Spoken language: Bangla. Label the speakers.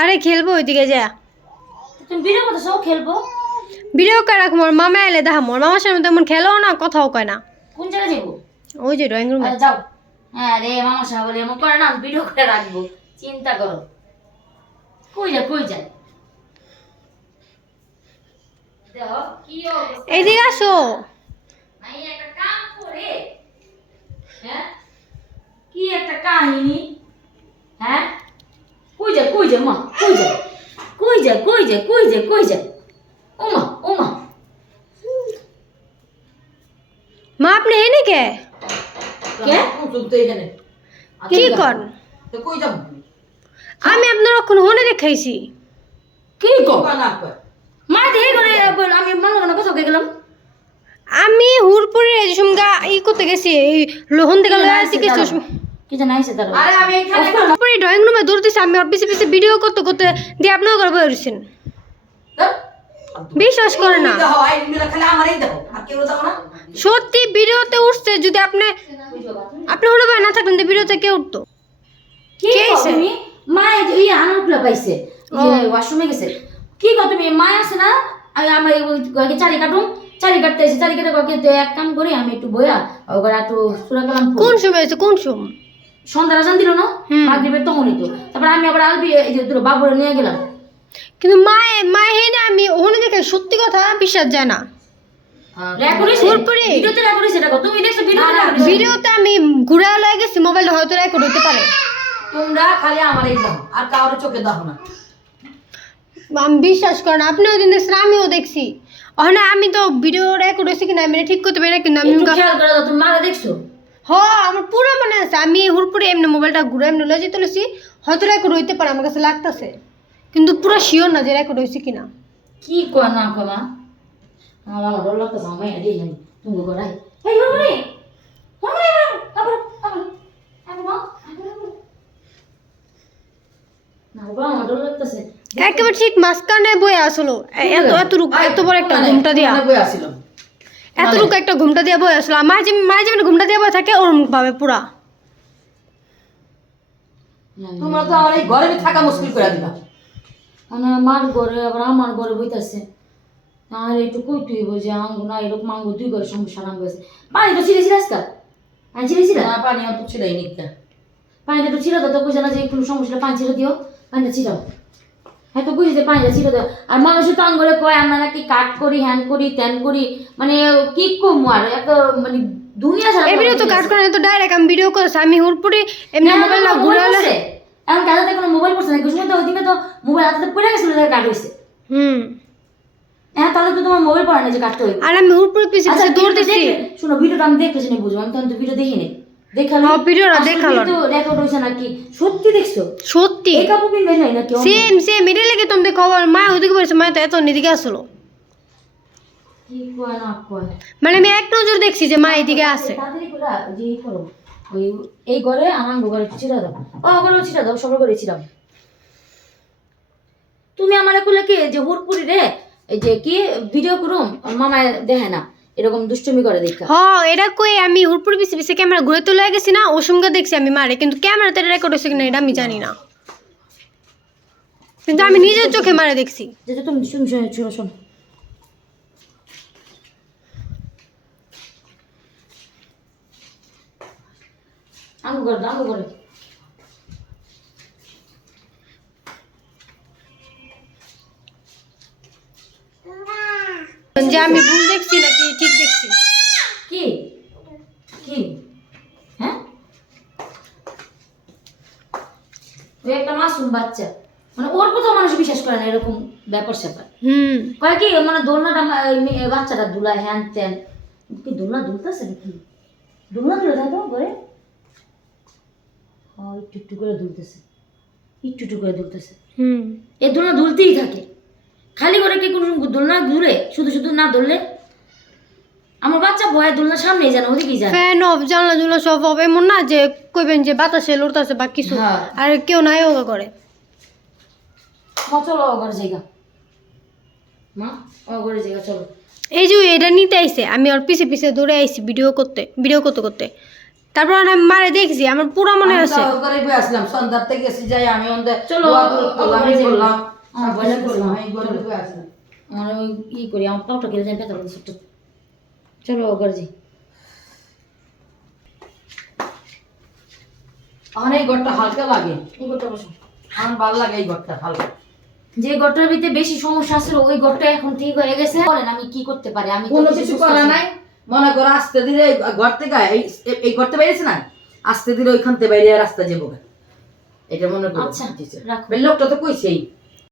Speaker 1: আরে খেলব ওইদিকে যা।
Speaker 2: তুমি খেলব?
Speaker 1: ভিডিও করে মোর মামা এলে দেখা মোর মামার সামনে তেমন খেলেও না কথাও কয় না।
Speaker 2: কোন জায়গায় যাব?
Speaker 1: ওই যে ড্রয়িং রুমে
Speaker 2: আরে যাও। হ্যাঁ রে মামা সাহেব বলে এমন করে না ভিডিও করে রাখব। চিন্তা করো। কই যা কই যায়? দেখো কি অবস্থা।
Speaker 1: এইদিকে আসো
Speaker 2: আমি একটা কাম করে হ্যাঁ কি একটা কাহিনী হ্যাঁ? কই যায় কই যায় মা কই যায় কই যায় কই যায় কই যায় কই যায় ওমা ওমা
Speaker 1: মা আপনি এনে কে?
Speaker 2: কে?
Speaker 3: চলতে এখানে।
Speaker 1: কি কর?
Speaker 3: তো কই যাব
Speaker 1: আমি আপনার ওখানে হনে দেখাইছি
Speaker 2: কি কর? মা করে আমি মনে মনে কথা কে গেলাম।
Speaker 1: আমি হুরপুরে সুমগা ই করতে গেছি এই লোহন থেকে লয়ে আসছি কিছু
Speaker 2: কি জানা আইছে তার
Speaker 3: আরে আমি এখানে
Speaker 1: হুরপুরে ড্রয়িং রুমে দৌড় দিছি আমি ওর পিছে পিছে ভিডিও করতে করতে দিয়ে আপনার ঘরে বসেছেন বিশ্বাস করে না।
Speaker 3: দাও আই মিলা খালি আমারই দাও আর কেউ দাও না।
Speaker 1: সত্যি ভিডিওতে উঠছে যদি আপনি আপনি হলো না থাকলেন তো ভিডিওতে কে উঠতো?
Speaker 2: কে তুমি? মা এই যে- পাইছে ওয়াশরুমে গেছে। কি কও তুমি? মা আছে না? আমি আমার ওই চারি কাটুম চারি কাটতে এসে চারি কাটে কাকে এক কাম করি আমি একটু বইয়া ওগুলো একটু সুরা কালাম
Speaker 1: কোন সময় কোন সময়?
Speaker 2: দিল না মাগরিবের তখনই তো তারপর আমি আবার আলবি এই যে তোর বাবুরে নিয়ে গেলাম।
Speaker 1: কিন্তু মায়ে মায়ে হেনে আমি ওখানে দেখে সত্যি কথা বিশ্বাস যায় না। হুরপুরে?
Speaker 2: ভিডিওতে
Speaker 1: আমি ঘুরে লয়ে গেছি মোবাইলটা হয়তো রেকর্ড হতে পারে।
Speaker 3: তোমরা খালি আমারই দাও আর কারোর চোখে দাও না।
Speaker 1: আমি বিশ্বাস করেন আপনি ওই দিন দেখছেন আমিও দেখছি। আমি তো ভিডিও রেকর্ড হয়েছে কিনা আমি ঠিক করতে পারি না কিন্তু আমি
Speaker 2: খেয়াল করে তুমি মারা দেখছ?
Speaker 1: হ আমার পুরো মনে আছে। আমি হুড়পুরে এমনি মোবাইলটা ঘুরে এমনি লয়ে যেতে লইছি। হয়তো রেকর্ড হইতে পারে আমার কাছে লাগতেছে। কিন্তু পুরো শিওর না যে রেকর্ড হয়েছে কিনা।
Speaker 2: কি কয় না কয় আমার ডর লাগতেছে আমার মাইয়া জানি তুমি করাই এই হরমনি হরমনি আবার আবার আবার না বাবা আমার ডর লাগতেছে
Speaker 1: একেবারে ঠিক মাঝখানে বয়ে আসলো। এত এত এত বড় একটা ঘুমটা দিয়া।
Speaker 3: মানে বই আসিল?
Speaker 1: এত রুক একটা ঘুমটা দিয়া বয়ে আসলো মাঝে যেমন ঘুমটা দিয়া বয়ে থাকে ওরম ভাবে পুরা।
Speaker 3: তোমরা তো আমার এই ঘরে থাকা মুশকিল করে দিবা।
Speaker 2: মানে মার ঘরে আবার আমার ঘরে বইতাছে। আর একটু কই তুই বুঝে আঙ্গু না এরকম আঙ্গু দুই ঘরে সমস্যা নাম গেছে পানি তো ছিঁড়ে ছিঁড়ে আজকাল পানি ছিঁড়ে ছিঁড়ে
Speaker 3: না পানি অত ছিলাই নিতে
Speaker 2: পানিটা তো ছিঁড়ে দাও তো বুঝে না যে কোনো সমস্যা পানি ছিঁড়ে দিও। পানিটা ছিঁড়াও। হ্যাঁ তো বুঝি যে পানিটা ছিঁড়ে দাও আর মানুষের তো আঙ্গরে কয় আমরা নাকি কাট করি হ্যান করি ত্যান করি মানে কি কমু আর? এত মানে দুনিয়া ছাড়া
Speaker 1: এই তো কাট করে না, তো ডাইরেক্ট আমি ভিডিও করেছি আমি হুড়পুরে এমনি মোবাইলটা ঘুরে
Speaker 2: পড়ছে। এখন কাজাতে কোনো মোবাইল পড়ছে না কিছু তো ওইদিকে তো মোবাইল হাতে পড়ে গেছিল কাট হয়েছে
Speaker 1: হুম।
Speaker 2: হ্যাঁ তাহলে তো তোমার মোবাইল পড়ে না যে কাটতে হইবে।
Speaker 1: আর আমি হুড়পুরে পিছিয়ে
Speaker 2: আচ্ছা
Speaker 1: দৌড় দিচ্ছি
Speaker 2: শোনো ভিডিওটা আমি দেখতেছি না বুঝব আমি তো ভিডিও দেখিনি। দেখাল?
Speaker 1: ভিডিওটা দেখাল।
Speaker 2: রেকর্ড হয়েছে নাকি? সত্যি দেখছ?
Speaker 1: সত্যি।
Speaker 2: এই কাপড় পিনবে নাই নাকি
Speaker 1: সেম সেম এটা লেগে তুমি খবর। মা ওদিকে বলছে মা তো এত নিদিকে আসলো।
Speaker 2: কি কয় না কয়?
Speaker 1: মানে আমি এক নজর দেখছি যে মা এদিকে আছে।
Speaker 2: তাড়াতাড়ি করে যে করো ওই এই ঘরে আমার ঘরে ছিড়া দাও। ও ঘরে ছিড়া দাও সবার ঘরে ছিড়াও তুমি আমার কুলে কি যে হুড়পুরি রে এই যে কি ভিডিও করুম মামায় দেখে না। এরকম দুষ্টুমি করে দেখা।
Speaker 1: হ এটা কই? আমি হুড়পুরে পিছিয়ে ক্যামেরা ঘুরে তোলা গেছি না ওর সঙ্গে দেখছি আমি মারে কিন্তু ক্যামেরাতে রেকর্ড হয়েছে কিনা এটা আমি জানি না। কিন্তু আমি নিজের চোখে মারে দেখছি।
Speaker 2: যে যে তুমি শুন শুন শুনো শোনো। আঙ্গু করে আঙ্গু করে।
Speaker 1: যে আমি ভুল দেখছি ঠিক দেখছি।
Speaker 2: কি? কি? হ্যাঁ? ওই একটা মাসুম বাচ্চা। মানে ওর কোথাও মানুষ বিশ্বাস করে না এরকম ব্যাপার স্যাপার।
Speaker 1: হুম।
Speaker 2: কয় কি? মানে দোলনাটা বাচ্চাটা দুলায় হ্যান ত্যান। কি দোলনা দুলতেছে নাকি? দোলনা দুলে তাই তো করে একটু একটু করে দুলতেছে। একটু একটু করে দুলতেছে।
Speaker 1: হুম।
Speaker 2: এই দোলনা দুলতেই থাকে। খালি করে কি কোনো দোলনা দূরে শুধু শুধু না ধরলে আমার বাচ্চা ভয় দোলনা সামনেই জানো ওদিকেই যায়।
Speaker 1: ফ্যান অফ জানলা জুলা সব অফ এমন না যে কইবেন যে বাতাসে লড়তাছে বা কিছু
Speaker 2: হ্যাঁ।
Speaker 1: আর কেউ নাই ওগা করে
Speaker 2: চলো জায়গা। মা জায়গা চলো।
Speaker 1: এই যে এটা নিতে আইছে আমি ওর পিছে পিছে দৌড়ে আইছি ভিডিও করতে ভিডিও করতে করতে। তারপর আমি মারে দেখছি আমার পুরো মনে আছে।
Speaker 3: ঘরে বসে আসলাম সন্ধ্যার থেকে গেছি যাই আমি
Speaker 2: চলো,
Speaker 3: আমি বললাম
Speaker 2: আমার
Speaker 3: আমি করলাম বসে আসলাম।
Speaker 2: আমার ই করি আমার পাউটা কেটে যায় পেতে ছোট্ট চলো গরজি
Speaker 3: আমার এই ঘরটা হালকা লাগে।
Speaker 2: এই ঘরটা বসো।
Speaker 3: আমার ভালো লাগে এই ঘরটা হালকা।
Speaker 2: যে ঘরটার ভিতরে বেশি সমস্যা ছিল ওই ঘরটা এখন ঠিক হয়ে গেছে। বলেন আমি কি করতে পারি? আমি
Speaker 3: কোনো
Speaker 2: কিছু
Speaker 3: করা। নাই। মনে করো আসতে দিলে এই ঘর থেকে এই ঘরতে বেরিয়েছে না? আসতে দিলে ওইখান থেকে বাইরে রাস্তা যাব এটা মনে করো
Speaker 2: আচ্ছা।
Speaker 3: লোকটা তো কইছেই।